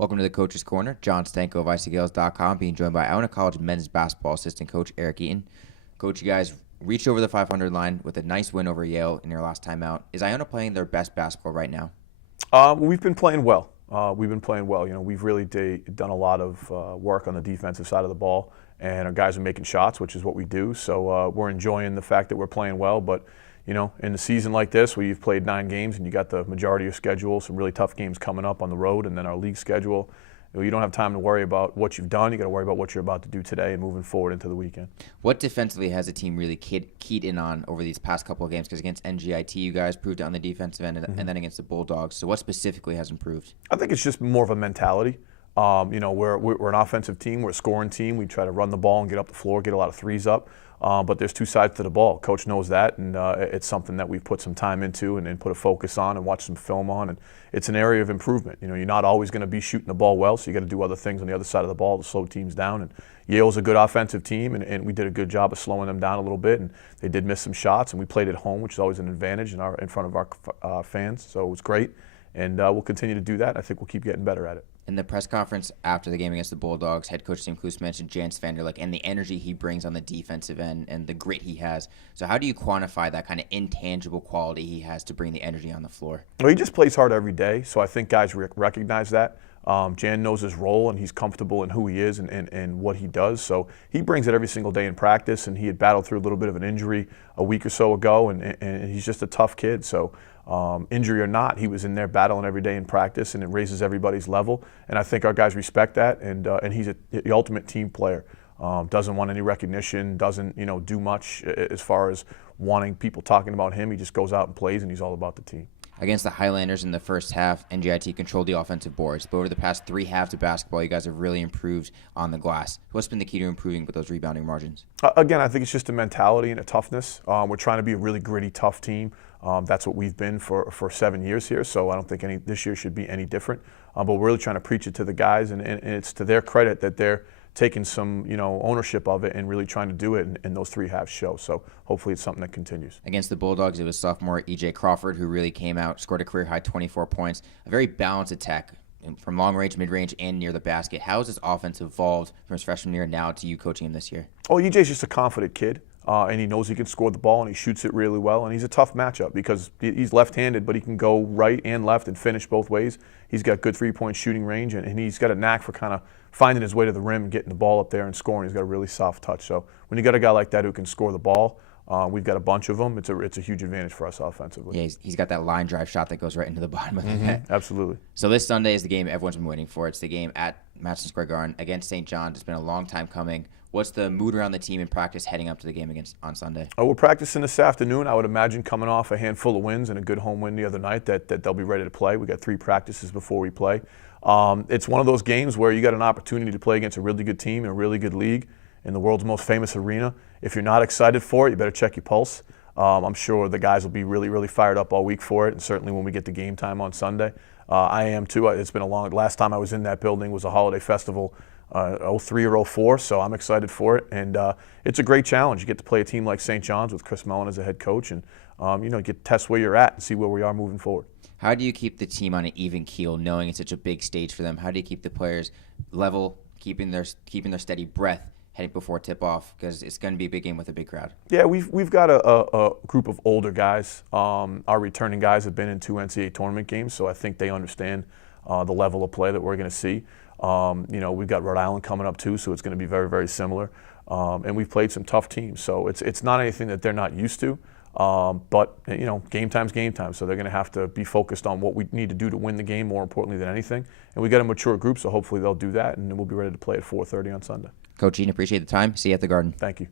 Welcome to the Coach's Corner. John Stanko of ICGales.com, being joined by Iona College men's basketball assistant coach Eric Eaton. Coach, you guys reached over the 500 line with a nice win over Yale in your last time out. Is Iona playing their best basketball right now? We've been playing well. You know, we've really done a lot of work on the defensive side of the ball, and our guys are making shots, which is what we do. So we're enjoying the fact that we're playing well. But you know, in a season like this, where you've played 9 games and you got the majority of your schedule, some really tough games coming up on the road, and then our league schedule, you don't have time to worry about what you've done. You got to worry about what you're about to do today and moving forward into the weekend. What defensively has the team really keyed in on over these past couple of games? Because against NGIT, you guys proved it on the defensive end, and then against the Bulldogs. So what specifically has improved? I think it's just more of a mentality. You know, we're an offensive team. We're a scoring team. We try to run the ball and get up the floor, get a lot of threes up. But there's 2 sides to the ball. Coach knows that, and it's something that we've put some time into and put a focus on and watched some film on. And it's an area of improvement. You know, you're not always going to be shooting the ball well, so you got to do other things on the other side of the ball to slow teams down. And Yale's a good offensive team, and we did a good job of slowing them down a little bit. And they did miss some shots, and we played at home, which is always an advantage in front of our fans. So it was great, and we'll continue to do that. I think we'll keep getting better at it. In the press conference after the game against the Bulldogs, head coach Tim Kloos mentioned Jan Svanderlik and the energy he brings on the defensive end and the grit he has. So how do you quantify that kind of intangible quality he has to bring the energy on the floor? Well, he just plays hard every day, so I think guys recognize that. Jan knows his role, and he's comfortable in who he is and what he does. So he brings it every single day in practice, and he had battled through a little bit of an injury a week or so ago, and he's just a tough kid. So injury or not, he was in there battling every day in practice, and it raises everybody's level. And I think our guys respect that, and he's the ultimate team player. Doesn't want any recognition, doesn't do much as far as wanting people talking about him. He just goes out and plays, and he's all about the team. Against the Highlanders in the first half, NGIT controlled the offensive boards. But over the past 3 halves of basketball, you guys have really improved on the glass. What's been the key to improving with those rebounding margins? Again, I think it's just a mentality and a toughness. We're trying to be a really gritty, tough team. That's what we've been for 7 years here, so I don't think this year should be any different. But we're really trying to preach it to the guys, and it's to their credit that they're taking some ownership of it and really trying to do it, and those 3 halves show. So hopefully it's something that continues. Against the Bulldogs, it was sophomore E.J. Crawford who really came out, scored a career-high 24 points. A very balanced attack from long range, mid-range, and near the basket. How has this offense evolved from his freshman year now to you coaching him this year? Oh, E.J.'s just a confident kid. And he knows he can score the ball, and he shoots it really well. And he's a tough matchup because he's left-handed, but he can go right and left and finish both ways. He's got good 3-point shooting range, and he's got a knack for kind of finding his way to the rim and getting the ball up there and scoring. He's got a really soft touch. So when you got a guy like that who can score the ball, we've got a bunch of them. It's a huge advantage for us offensively. Yeah, he's got that line drive shot that goes right into the bottom of the net. Absolutely. So this Sunday is the game everyone's been waiting for. It's the game at Madison Square Garden against St. John's. It's been a long time coming. What's the mood around the team in practice heading up to the game on Sunday? We're practicing this afternoon. I would imagine coming off a handful of wins and a good home win the other night that they'll be ready to play. We got 3 practices before we play. It's one of those games where you got an opportunity to play against a really good team in a really good league in the world's most famous arena. If you're not excited for it, you better check your pulse. I'm sure the guys will be really, really fired up all week for it, and certainly when we get to game time on Sunday. I am too. It's been last time I was in that building was a holiday festival, 03 or 04, so I'm excited for it. And it's a great challenge. You get to play a team like St. John's with Chris Mellon as a head coach, and get to test where you're at and see where we are moving forward. How do you keep the team on an even keel, knowing it's such a big stage for them? How do you keep the players level, keeping their steady breath heading before tip-off? Because it's going to be a big game with a big crowd. Yeah, we've got a group of older guys. Our returning guys have been in 2 NCAA tournament games, so I think they understand the level of play that we're going to see. We've got Rhode Island coming up too, so it's going to be very, very similar. And we've played some tough teams, so it's not anything that they're not used to. But game time's game time, so they're going to have to be focused on what we need to do to win the game, more importantly than anything. And we got a mature group, so hopefully they'll do that, and we'll be ready to play at 4:30 on Sunday. Coach Eaton, appreciate the time. See you at the Garden. Thank you.